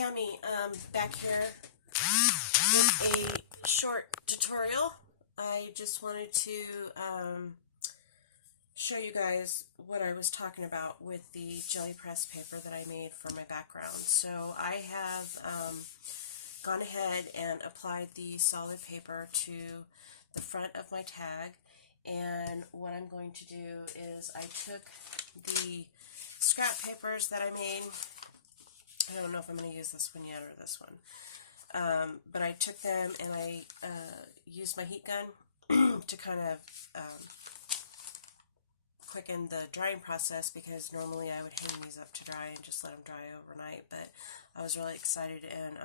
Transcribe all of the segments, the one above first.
Tammy, back here with a short tutorial. I just wanted to show you guys what I was talking about with the jelly press paper that I made for my background. So I have gone ahead and applied the solid paper to the front of my tag, and what I'm going to do is I took the scrap papers that I made. I don't know if I'm going to use this one yet or this one. But I took them and I used my heat gun to kind of quicken the drying process, because normally I would hang these up to dry and just let them dry overnight. But I was really excited and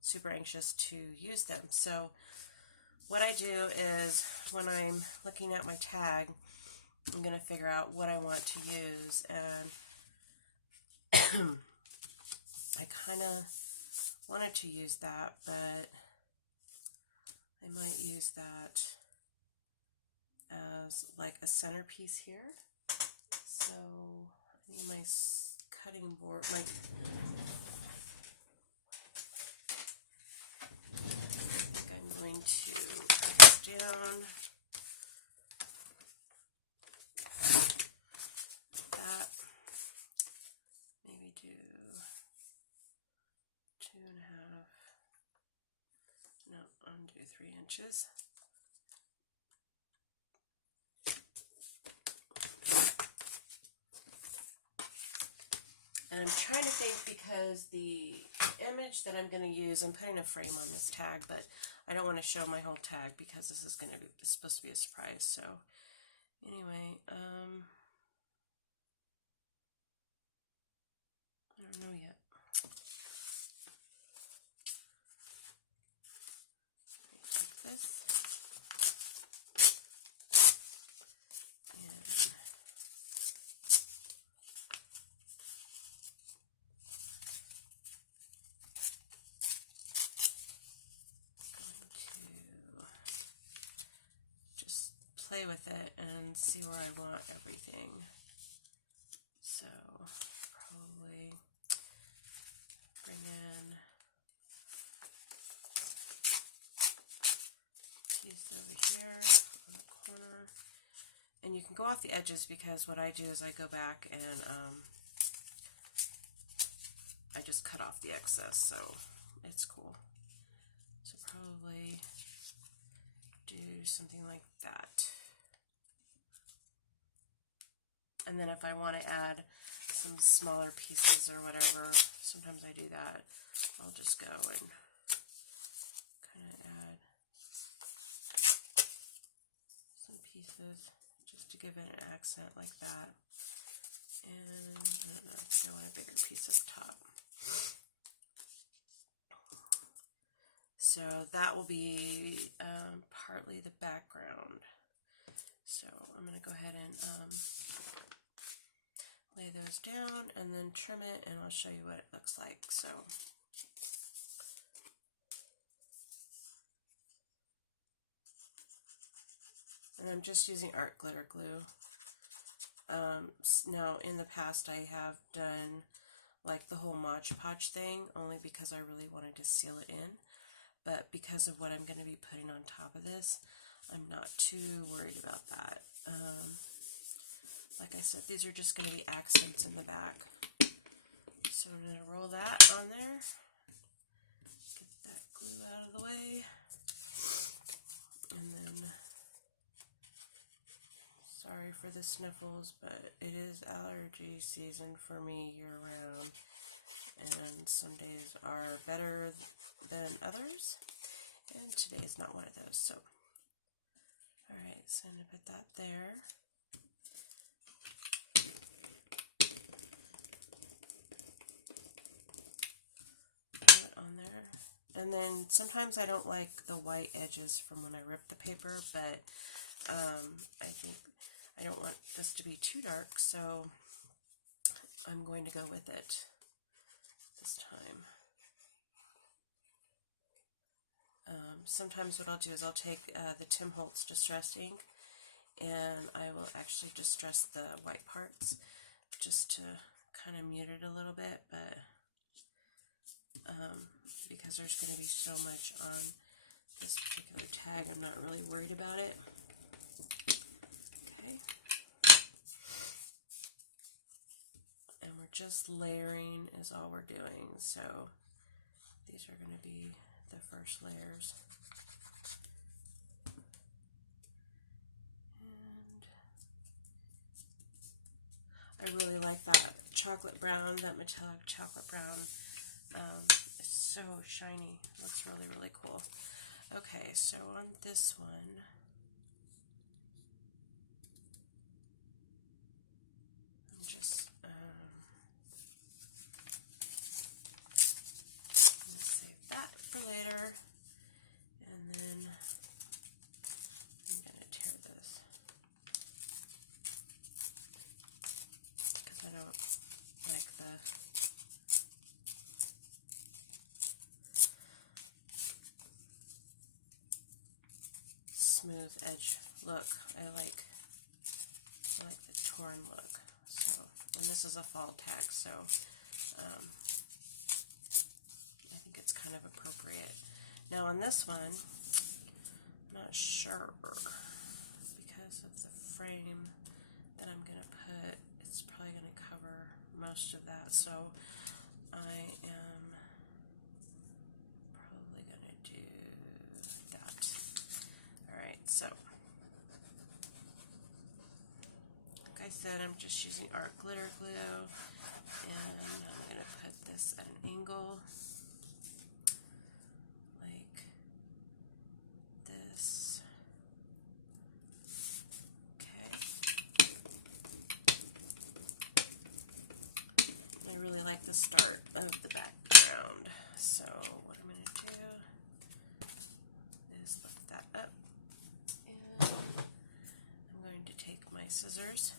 super anxious to use them. So what I do is when I'm looking at my tag, I'm going to figure out what I want to use, and I kind of wanted to use that, but I might use that as like a centerpiece here. So I need my cutting board, I think I'm going to cut this down. That, maybe do 2.5, no, undo 3 inches. And I'm trying to think, because the image that I'm going to use, I'm putting a frame on this tag, but I don't want to show my whole tag because this is supposed to be a surprise. So anyway, I don't know yet. Take this and just play with it and see where I want everything. So probably bring in a piece over here on the corner. And you can go off the edges, because what I do is I go back and I just cut off the excess, so it's cool. So probably do something like that. And then if I want to add some smaller pieces or whatever, sometimes I do that. I'll just go and kind of add some pieces just to give it an accent like that. And I don't know, I want a bigger piece up top. So that will be partly the background. So I'm going to go ahead and lay those down and then trim it, and I'll show you what it looks like. So and I'm just using art glitter glue. Now in the past I have done like the whole Mod Podge thing, only because I really wanted to seal it in. But because of what I'm going to be putting on top of this, I'm not too worried about that. Like I said, these are just going to be accents in the back. So I'm going to roll that on there. Get that glue out of the way. And then, sorry for the sniffles, but it is allergy season for me year-round. And some days are better than others, and today is not one of those. So alright, so I'm going to put that there. Put it on there. And then sometimes I don't like the white edges from when I rip the paper, but I think I don't want this to be too dark, so I'm going to go with it this time. Sometimes what I'll do is I'll take the Tim Holtz Distress ink, and I will actually distress the white parts just to kind of mute it a little bit, but because there's going to be so much on this particular tag. I'm not really worried about it. Okay. And we're just layering is all we're doing. So these are going to be the first layers. And I really like that chocolate brown, that metallic chocolate brown. It's so shiny. Looks really, really cool. Okay, so on this one, I'm just gonna save that for later, and then I'm gonna tear this because I don't like the smooth edge look. I like the torn look. So, and this is a fall tag, so I think it's kind of appropriate. Now on this one, I'm not sure because of the frame that I'm going to put, it's probably going to cover most of that, so I am probably going to do that. Alright, so like I said, I'm just using art glitter glue, and I'm going to put this at an angle like this. Okay. I really like the start of the background, so what I'm going to do is lift that up, and I'm going to take my scissors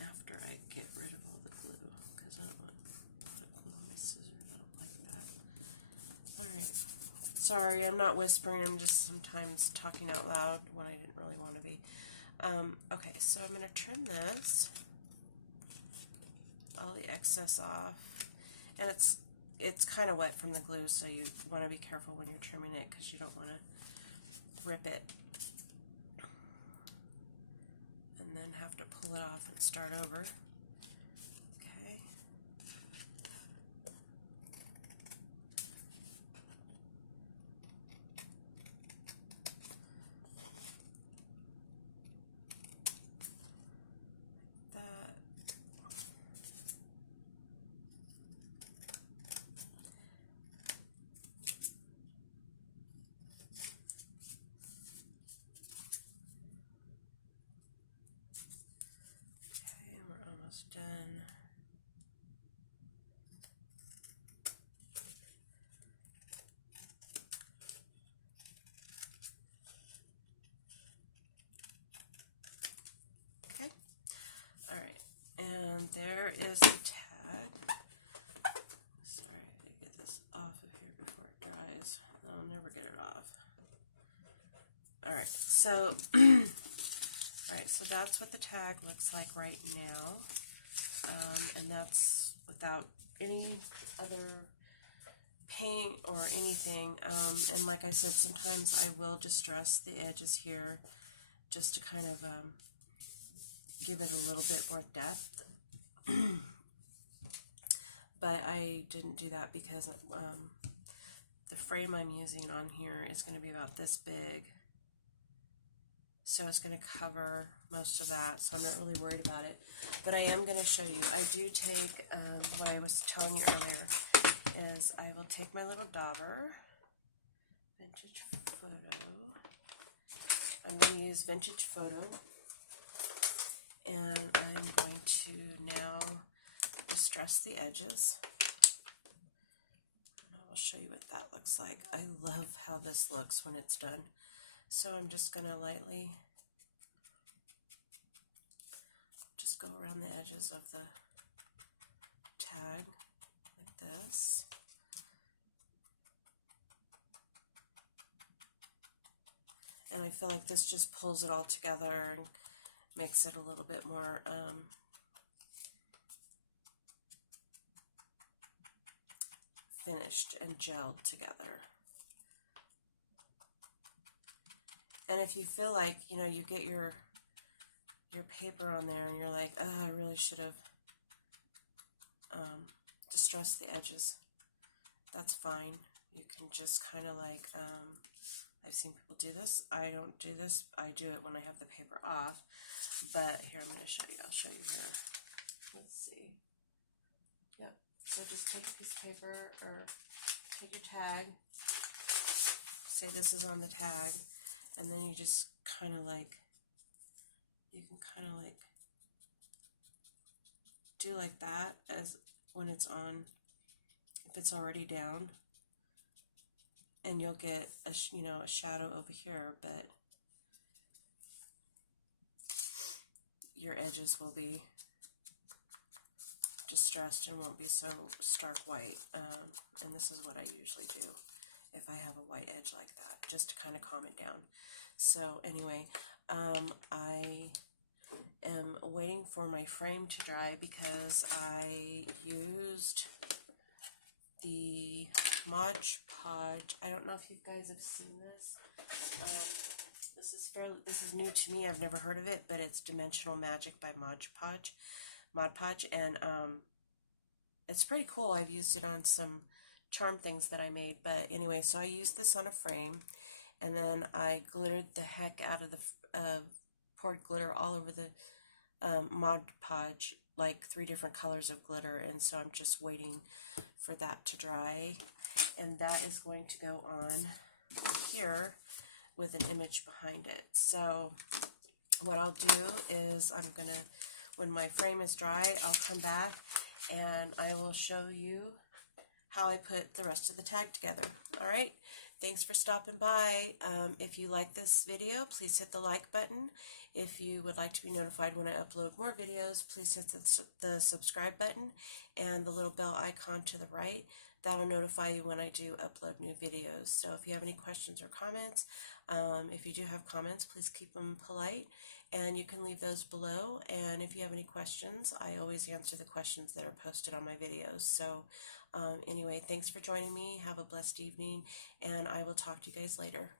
after I get rid of all the glue, because I don't want to put glue on my scissors. I don't like that. Alright, sorry, I'm not whispering, I'm just sometimes talking out loud when I didn't really want to be. Okay, so I'm going to trim this, all the excess off, and it's kind of wet from the glue, so you want to be careful when you're trimming it because you don't want to rip it and then have to pull it off and start over. Okay. That. Okay, and we're almost done. Okay. Alright, and there is the tag. Sorry, I gotta get this off of here before it dries. I'll never get it off. Alright, so so that's what the tag looks like right now. And that's without any other paint or anything. And like I said, sometimes I will distress the edges here just to kind of give it a little bit more depth. But I didn't do that because the frame I'm using on here is going to be about this big. So it's going to cover most of that, so I'm not really worried about it. But I am going to show you. I do take, what I was telling you earlier, is I will take my little dauber, Vintage Photo. I'm going to use Vintage Photo, and I'm going to now distress the edges. And I will show you what that looks like. I love how this looks when it's done. So I'm just going to lightly just go around the edges of the tag like this. And I feel like this just pulls it all together and makes it a little bit more finished and gelled together. And if you feel like, you know, you get your paper on there and you're like, oh, I really should have distressed the edges, that's fine. You can just kind of like, I've seen people do this. I don't do this. I do it when I have the paper off. But here, I'm going to show you. I'll show you here. Let's see. Yep. So just take a piece of paper or take your tag. Say this is on the tag. And then you just kind of like, you can kind of like do like that as when it's on, if it's already down. And you'll get a, you know, a shadow over here, but your edges will be distressed and won't be so stark white. And this is what I usually do if I have a white edge like that, just to kind of calm it down. So anyway, I am waiting for my frame to dry because I used the Mod Podge. I don't know if you guys have seen this. This is new to me. I've never heard of it, but it's Dimensional Magic by Mod Podge, and it's pretty cool. I've used it on some charm things that I made, but anyway, so I used this on a frame, and then I glittered the heck out of the poured glitter all over the Mod Podge, like 3 different colors of glitter, and so I'm just waiting for that to dry, and that is going to go on here with an image behind it. So what I'll do is I'm gonna, when my frame is dry, I'll come back and I will show you how I put the rest of the tag together. Alright, thanks for stopping by. If you like this video, please hit the like button. If you would like to be notified when I upload more videos, please hit the subscribe button and the little bell icon to the right. That'll notify you when I do upload new videos. So if you have any questions or comments, if you do have comments, please keep them polite and you can leave those below. And if you have any questions, I always answer the questions that are posted on my videos. So anyway, thanks for joining me. Have a blessed evening, and I will talk to you guys later.